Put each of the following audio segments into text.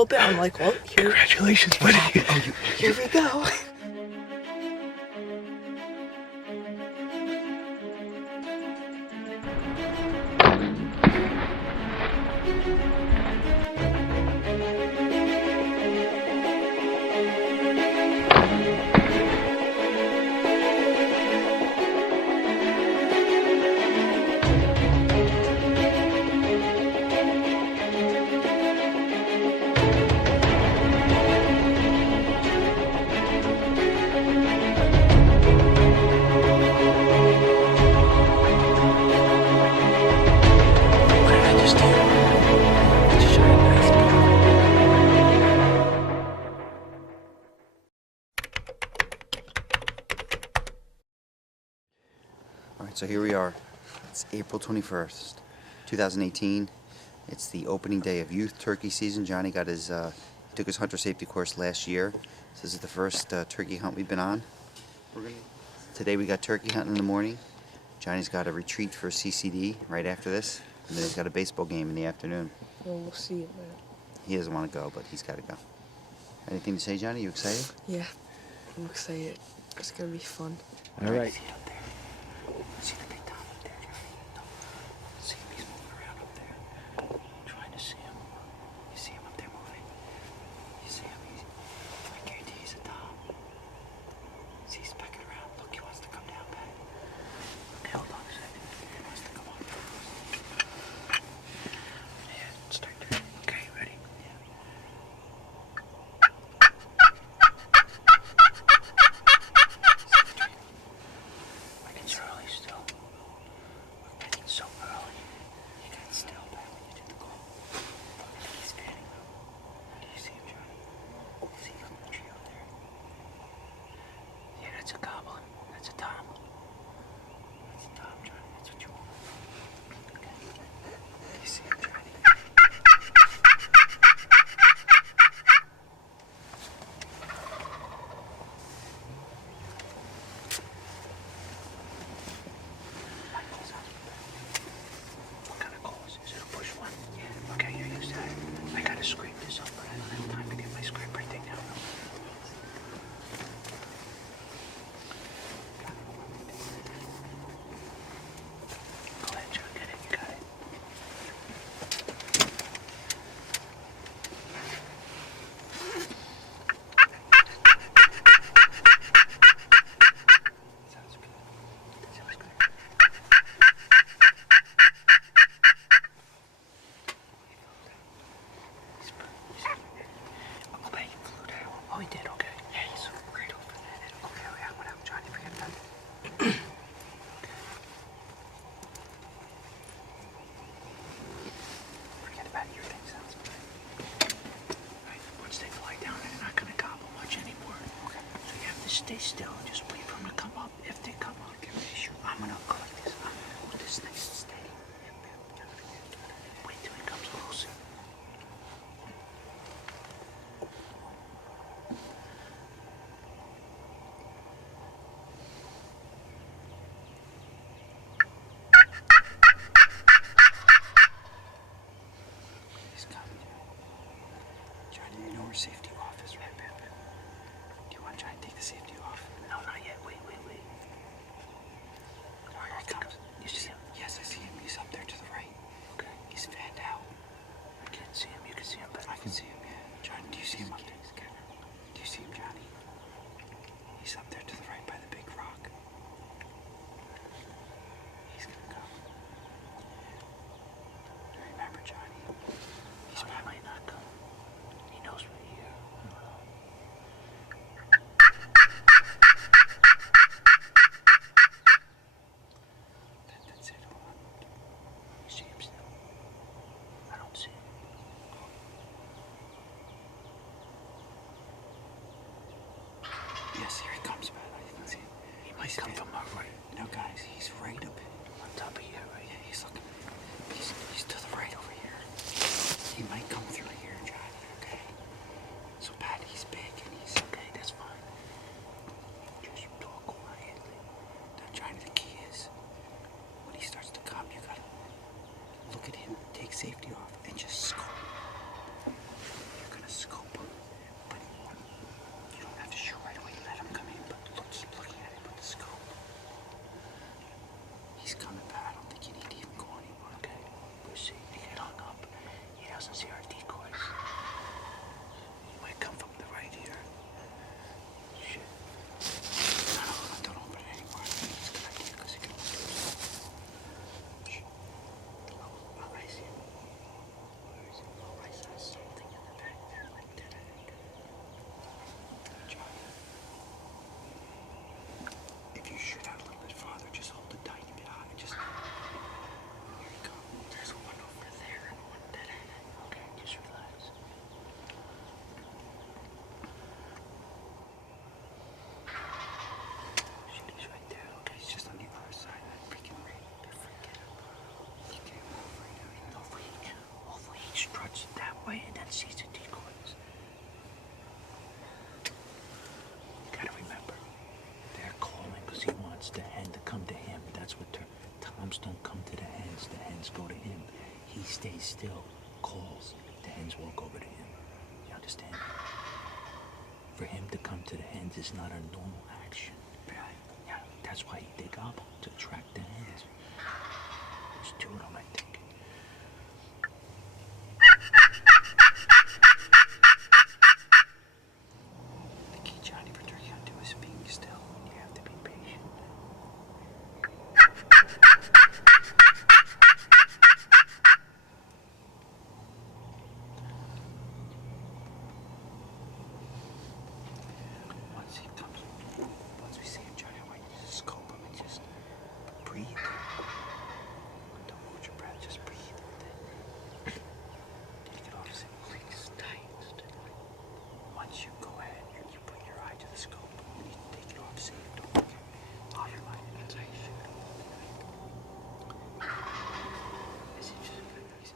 little bit. I'm like, well, here. Congratulations, buddy. Here we go. Alright, so here we are. It's April 21st, 2018. It's the opening day of youth turkey season. Johnny got his, took his hunter safety course last year. So this is the first turkey hunt we've been on. Today we got turkey hunting in the morning. Johnny's got a retreat for CCD right after this. And then he's got a baseball game in the afternoon. Well, we'll see it, man. He doesn't want to go, but he's got to go. Anything to say, Johnny? You excited? Yeah, I'm excited. It's gonna be fun. All right. See up there. See the big Tom up there, Johnny? See him, he's moving around up there. Trying to see him. You see him up there moving? You see him? I guarantee he's a Tom. See, he's pecking around. Look, he wants to come down back. Okay, hold on a second. He wants to come on. Yeah, start turning. Okay, ready? Yeah. It's early still. It's so early. You got still back when you did the call. I think he's fanning though. Do you see him, Johnny? See him in the tree out there? Yeah, that's a goblin. That's a Tom. That's a Tom, Johnny. That's what you want. Okay. Do you see him, Johnny? What kind of call is it? Is it a push one? Yeah. Okay, you're used to it. I gotta scrape this up, but I don't have time to get my scraper thing down. Go ahead, John. Get it. You got it. Sounds good. Sounds good. Oh, he flew down. Oh, he did. Okay. Yeah, he's right over there. Okay, I'm gonna have Johnny forget that. Forget about your thing. Sounds good. Right. Once they fly down, they're not gonna gobble much anymore. Okay. So you have to stay still and just wait for them to come up. If they come up, give me a shoot. I'm gonna go like this. I'm gonna hold this nice and steady. Wait till he comes closer. He's coming. Johnny, you know where safety off is, right, babe? Do you want to try and take the safety off? No, not yet. Wait. All right, here he comes. You see him? Yes, I see him. He's up there to the right. Okay. He's fanned out. I can't see him. You can see him, but I can see him, yeah. Johnny, do you see him up there? Do you see him, Johnny? He's up there to the right by the big rock. He's gonna come. Remember, Johnny? He might not come. He knows we're here. That's it. Hold on. You see him still? I don't see him. Yes, here he comes, man. I can see him. He might come from our right. No, guys, he's right up on top of here, right? Yeah, he's looking. He's to the right over here. He might come through here, Johnny, okay? So, Pat, he's big and he's okay, that's fine. Just talk quietly. Now, Johnny, the key is when he starts to come, you gotta look at him, take safety off, and just scope. You're gonna sees the decoys. You gotta remember, they're calling because he wants the hen to come to him. That's what toms don't come to the hens go to him. He stays still, calls, the hens walk over to him. You understand? For him to come to the hens is not a normal action. Yeah, that's why they gobble, to attract the hens. There's two of them, I think. The key, Johnny, for turkey hunting is being still. You have to be patient. Once we see him, Johnny, I want you to scope him and just breathe. Don't hold your breath, just breathe. Take it off, please. Once you go ahead and you put your eye to the scope, you take it off safe. Don't look at your line. That's how you shoot. Is it just easy?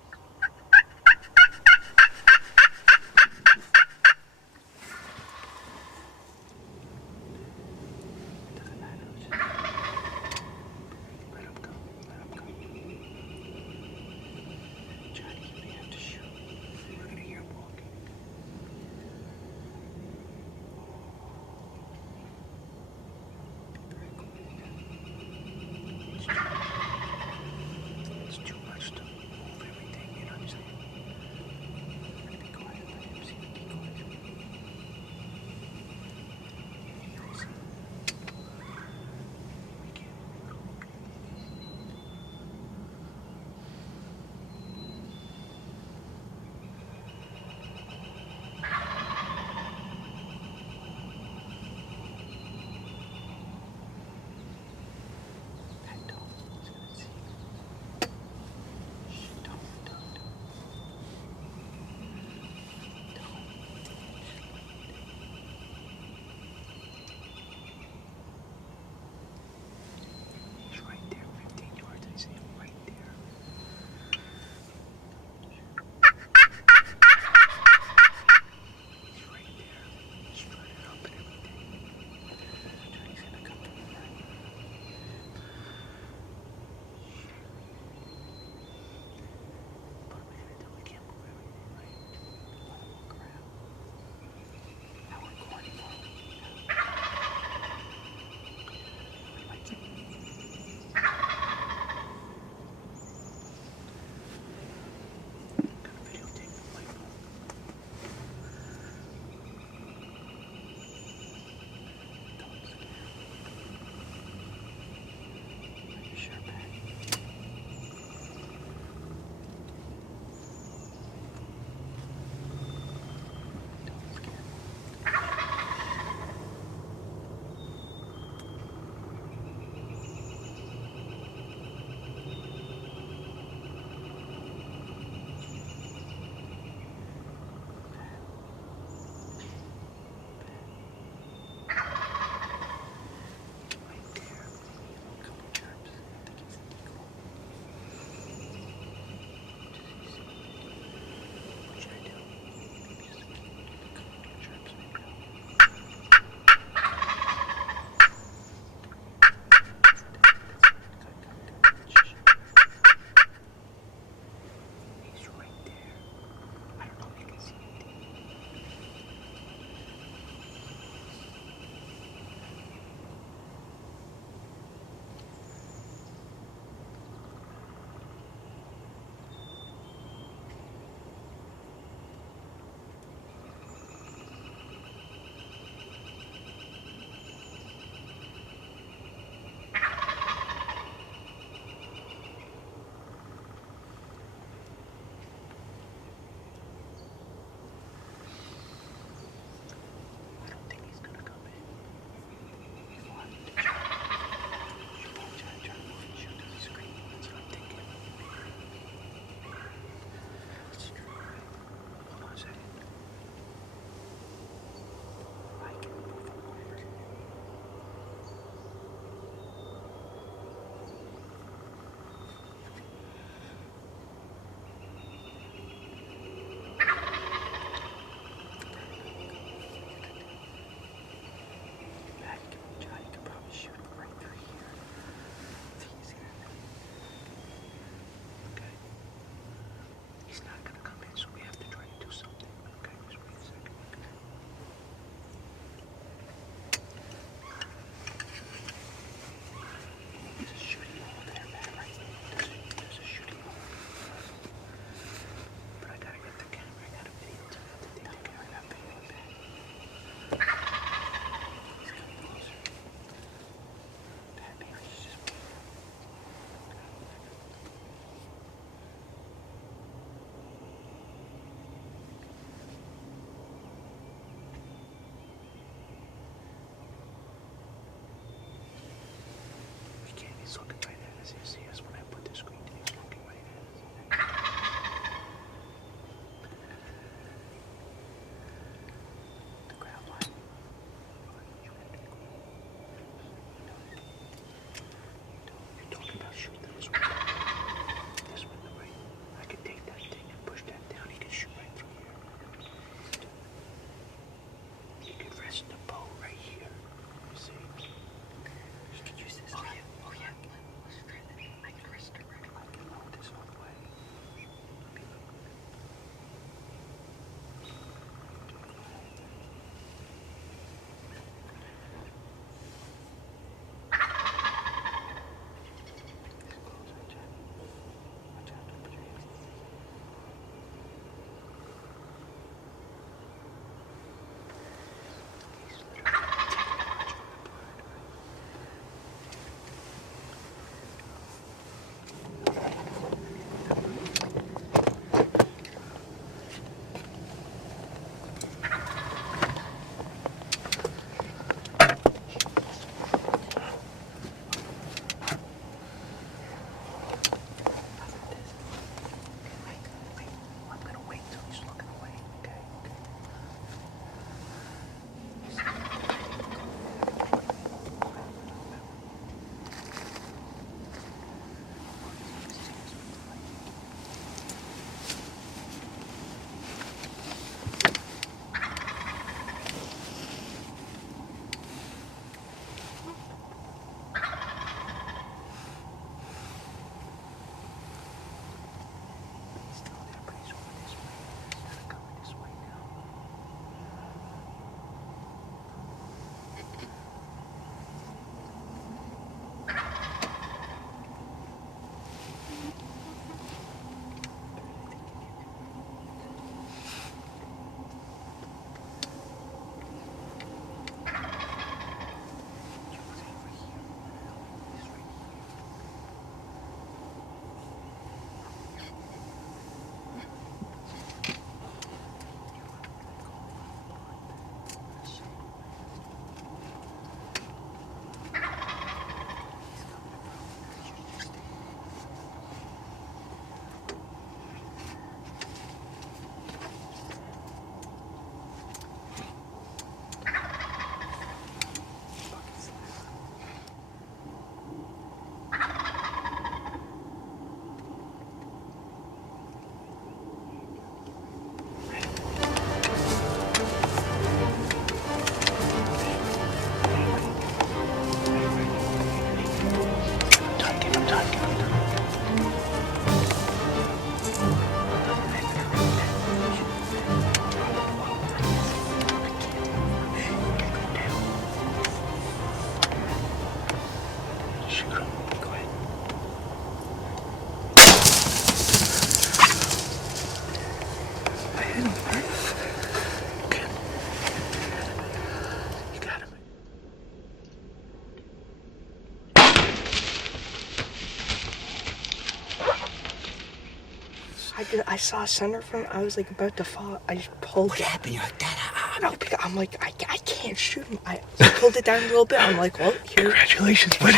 I saw a center from. I was like about to fall. I just pulled. What happened? You're like, Dad, No, because I'm like, I can't shoot him. I pulled it down a little bit. I'm like, well, here. Congratulations, buddy.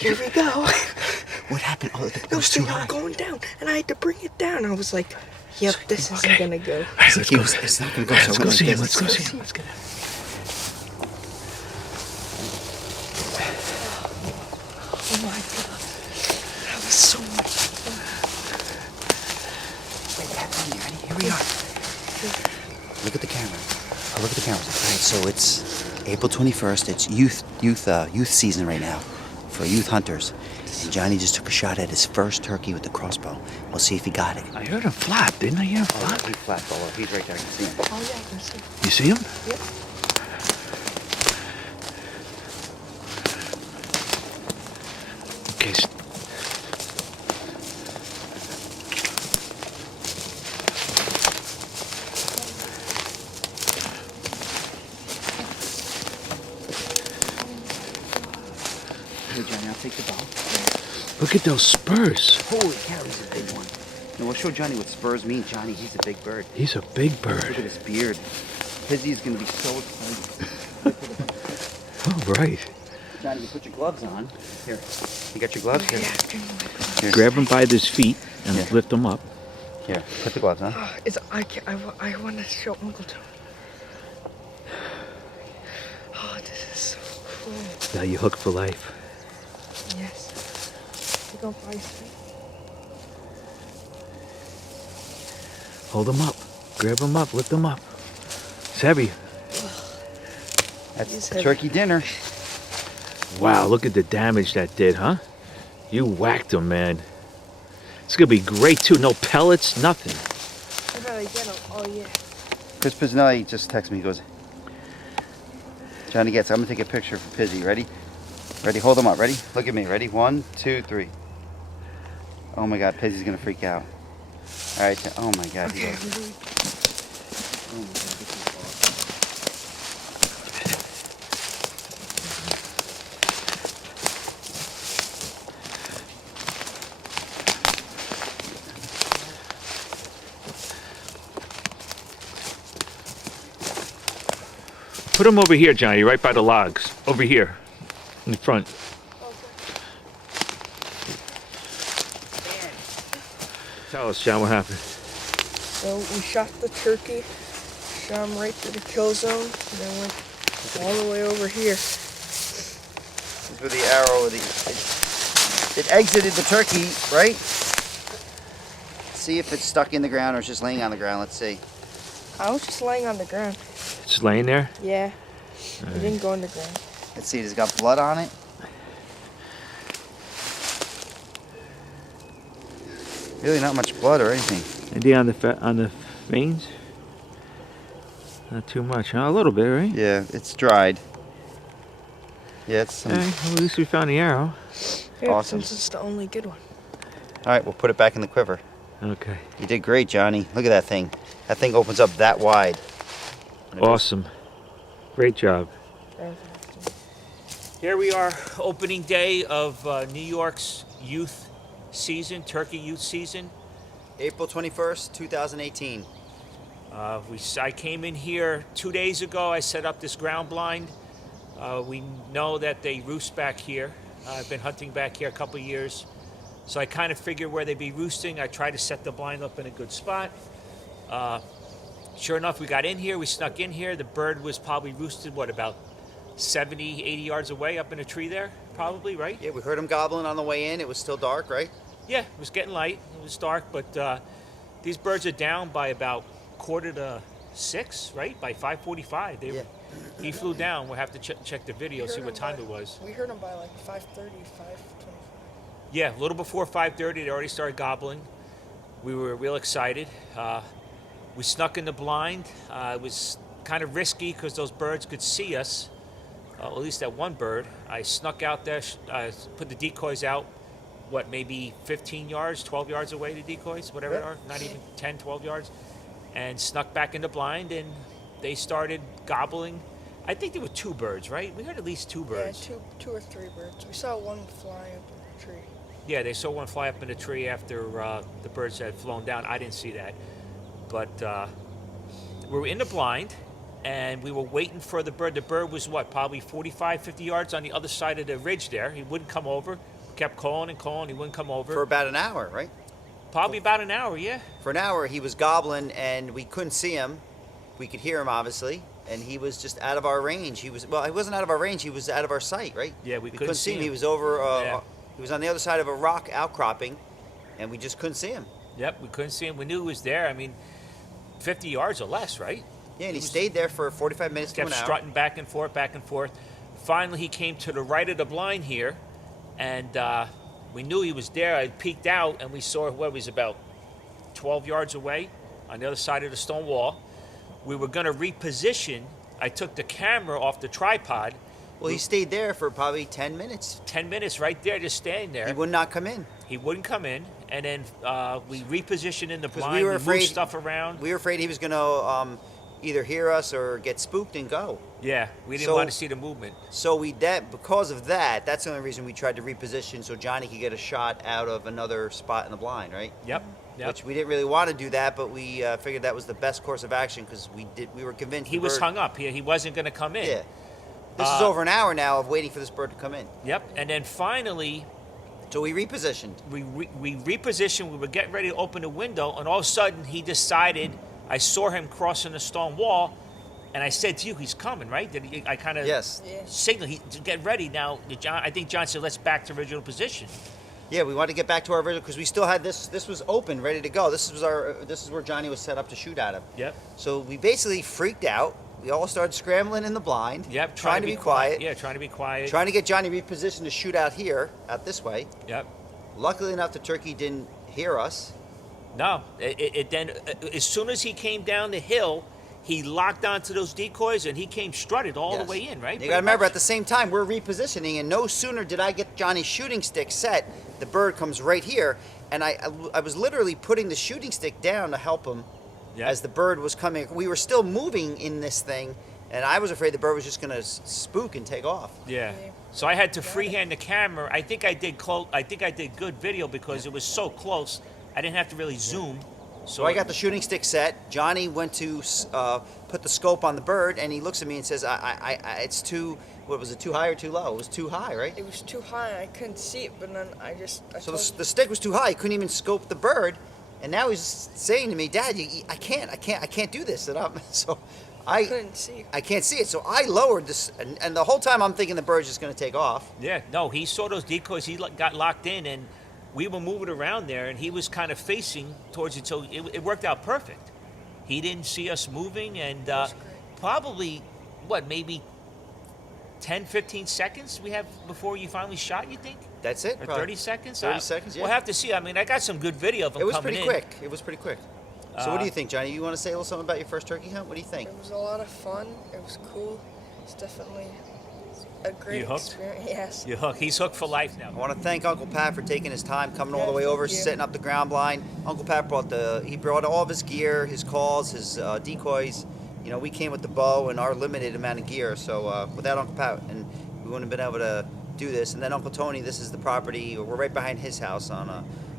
Here we go. what happened? Oh, it No, was see, too high. I'm going down, and I had to bring it down. I was like, yep, this isn't gonna go. All right, let's go. It's not gonna go. Let's so go like see him. this. Let's go see him. Let's get him. Oh my god, that was so much fun. Wait, Dad, ready? Here we are. Look at the camera. Oh, look at the cameras. All right, so it's April 21st. It's youth season right now for youth hunters. And Johnny just took a shot at his first turkey with the crossbow. We'll see if he got it. I heard him flap, didn't I hear him flap? He flapped all over. He's right there. I can see him. Oh yeah, I can see. You see him? Yep. Okay. Hey, Johnny, I'll take the ball. Look at those spurs. Holy cow, he's a big one. Now, we'll show Johnny what spurs mean. Johnny, he's a big bird. He's a big Look at bird. his beard. Pizzy's gonna be so excited. All right. Johnny, you put your gloves on. Here. You got your gloves? Here. Yeah, give me my gloves. Here. Grab him by his feet and Yeah. lift him up. Here. Put the gloves on. I want to show Uncle Tony. Oh, this is so cool. Now you hook for life. Yes. You go by his feet. Hold him up. Grab him up. Lift him up. It's heavy. That's He's a heavy. turkey dinner. Wow, look at the damage that did, huh? You whacked him, man. It's gonna be great too. No pellets, nothing. I better get him. Oh yeah. Chris Piznelli just texted me. He goes, Johnny gets. I'm gonna take a picture for Pizzy. Ready? Ready? Hold him up. Ready? Look at me. Ready? 1, 2, 3. Oh my God, Pizzy's gonna freak out. All right. Oh my God. He Okay. goes, oh my God, this is awesome. Put him over here, Johnny, right by the logs. Over here. In the front. Tell us, John, what happened. So we shot the turkey, shot him right to the kill zone, and then went all the way over here. This is where the arrow, it exited the turkey, right? See if it's stuck in the ground or it's just laying on the ground. Let's see. I was just laying on the ground. Just laying there? Yeah. It didn't go on the ground. Let's see. It's got blood on it. Really not much blood or anything. Anything on the veins? Not too much, huh? A little bit, right? Yeah, it's dried. Yeah, it's some... Okay, well, at least we found the arrow. Yeah, Awesome. since it's the only good one. All right, we'll put it back in the quiver. Okay. You did great, Johnny. Look at that thing. That thing opens up that wide. Awesome. Great job. Here we are, opening day of New York's youth season, turkey youth season. April 21st, 2018. I came in here 2 days ago. I set up this ground blind. We know that they roost back here. I've been hunting back here a couple years. So I kind of figured where they'd be roosting. I tried to set the blind up in a good spot. Sure enough, we got in here. We snuck in here. The bird was probably roosted, what, about 70, 80 yards away up in a tree there, probably, right? Yeah, we heard him gobbling on the way in. It was still dark, right? Yeah, it was getting light. It was dark, but these birds are down by about 5:45, right? By 5:45. Yeah. He flew down. We'll have to check the video, see what time it was. We heard him by like 5:30, 5:25. Yeah, a little before 5:30, they already started gobbling. We were real excited. We snuck in the blind. It was kind of risky because those birds could see us, at least that one bird. I snuck out there, put the decoys out, maybe 15 yards, 12 yards away, the decoys, whatever they are, not even 10, 12 yards, and snuck back in the blind, and they started gobbling. I think there were 2 birds, right? We heard at least 2 birds. Yeah, two or three birds. We saw one fly up in the tree. Yeah, they saw one fly up in a tree after the birds had flown down. I didn't see that. But we were in the blind, and we were waiting for the bird. The bird was, what, probably 45, 50 yards on the other side of the ridge there. He wouldn't come over. Kept calling and calling. He wouldn't come over. For about an hour, right? Probably about an hour, yeah. For an hour, he was gobbling, and we couldn't see him. We could hear him, obviously, and he was just out of our range. He wasn't out of our range. He was out of our sight, right? Yeah, we couldn't couldn't see see him. He him. was over. Yeah. He was on the other side of a rock outcropping, and we just couldn't see him. Yep, we couldn't see him. We knew he was there. I mean, 50 yards or less, right? Yeah, and he stayed there for 45 minutes to Kept an hour. strutting back and forth, back and forth. Finally, he came to the right of the blind here, and we knew he was there. I peeked out, and we saw what was about 12 yards away on the other side of the stone wall. We were going to reposition. I took the camera off the tripod. Well, he stayed there for probably 10 minutes. 10 minutes right there, just standing there. He would not come in. He wouldn't come in, and then we repositioned in the Because blind. we were moved afraid stuff around. We were afraid he was going to either hear us or get spooked and go. Yeah, we didn't So- want to see the movement. So because of that, that's the only reason we tried to reposition so Johnny could get a shot out of another spot in the blind, right? Yep. Yep. Which we didn't really want to do that, but we figured that was the best course of action because we were convinced He the was bird- hung up. He wasn't going to come in. Yeah. This is over an hour now of waiting for this bird to come in. Yep. And then finally, So we repositioned. we repositioned. We were getting ready to open the window, and all of a sudden, he decided. I saw him crossing the stone wall, and I said to you, "He's coming, right?" I kind of Yes. Yeah. signaled to get ready. Now, I think John said, "Let's back to original position." Yeah, we wanted to get back to our original because we still had this. This was open, ready to go. This is where Johnny was set up to shoot at him. Yep. So we basically freaked out. We all started scrambling in the blind. Yep. Trying to be quiet. Yeah, trying to be quiet. Trying to get Johnny repositioned to shoot out here, out this way. Yep. Luckily enough, the turkey didn't hear us. No. It then, as soon as he came down the hill, he locked onto those decoys, and he came strutted all Yes. the way in, right? You got to remember, at the same time, we're repositioning, and no sooner did I get Johnny's shooting stick set, the bird comes right here, and I was literally putting the shooting stick down to help him Yep. as the bird was coming. We were still moving in this thing, and I was afraid the bird was just going to spook and take off. Yeah. Yeah. So I had to freehand the camera. I think I did good video because it was so close. I didn't have to really zoom. So I got the shooting stick set. Johnny went to put the scope on the bird, and he looks at me and says, "It's too. What was it? Too high or too low? It was too high, right?" It was too high and I couldn't see it, but then I So told the stick was too high. He couldn't even scope the bird, and now he's saying to me, "Dad, I can't do this." And I couldn't see. I can't see it. So I lowered this, and the whole time I'm thinking the bird's just going to take off. Yeah. No, he saw those decoys. He got locked in, and we were moving around there, and he was kind of facing towards it. So it worked out perfect. He didn't see us moving, and That's great. probably maybe 10, 15 seconds we have before you finally shot. You think? That's it. Or probably. 30 seconds? 30 seconds, yeah. We'll have to see. I mean, I got some good video of him It was coming pretty in. quick. It was pretty quick. So what do you think, Johnny? You want to say a little something about your first turkey hunt? What do you think? It was a lot of fun. It was cool. It's definitely a great You hooked? experience. Yes. You're hooked. He's hooked for life now. I want to thank Uncle Pat for taking his time, coming all the way Yeah, over, thank you. setting up the ground blind. Uncle Pat brought all of his gear, his calls, his decoys. You know, we came with the bow and our limited amount of gear. So without Uncle Pat, and we wouldn't have been able to do this. And then Uncle Tony, this is the property. We're right behind his house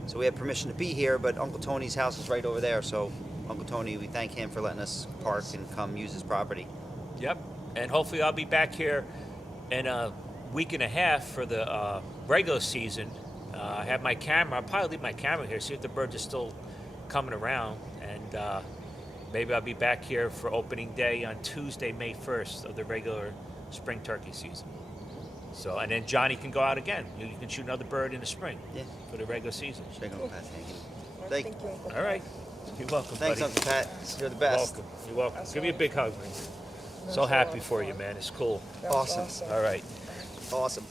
so we have permission to be here, but Uncle Tony's house is right over there. So Uncle Tony, we thank him for letting us park and come use his property. Yep. And hopefully I'll be back here in a week and a half for the regular season. I have my camera. I'll probably leave my camera here, see if the birds are still coming around. And maybe I'll be back here for opening day on Tuesday, May 1st of the regular spring turkey season. So, and then Johnny can go out again. You can shoot another bird in the spring Yeah. for the regular season. Shake Uncle Pat, thank you. Well, Thank- thank you, Uncle All right. Pat. You're welcome, Thanks, buddy. Uncle Pat. You're the You're best. welcome. You're welcome. That's Give me a all. big hug, man. That So was a lot happy of for fun. you, man. It's cool. That was Awesome. All right. Awesome.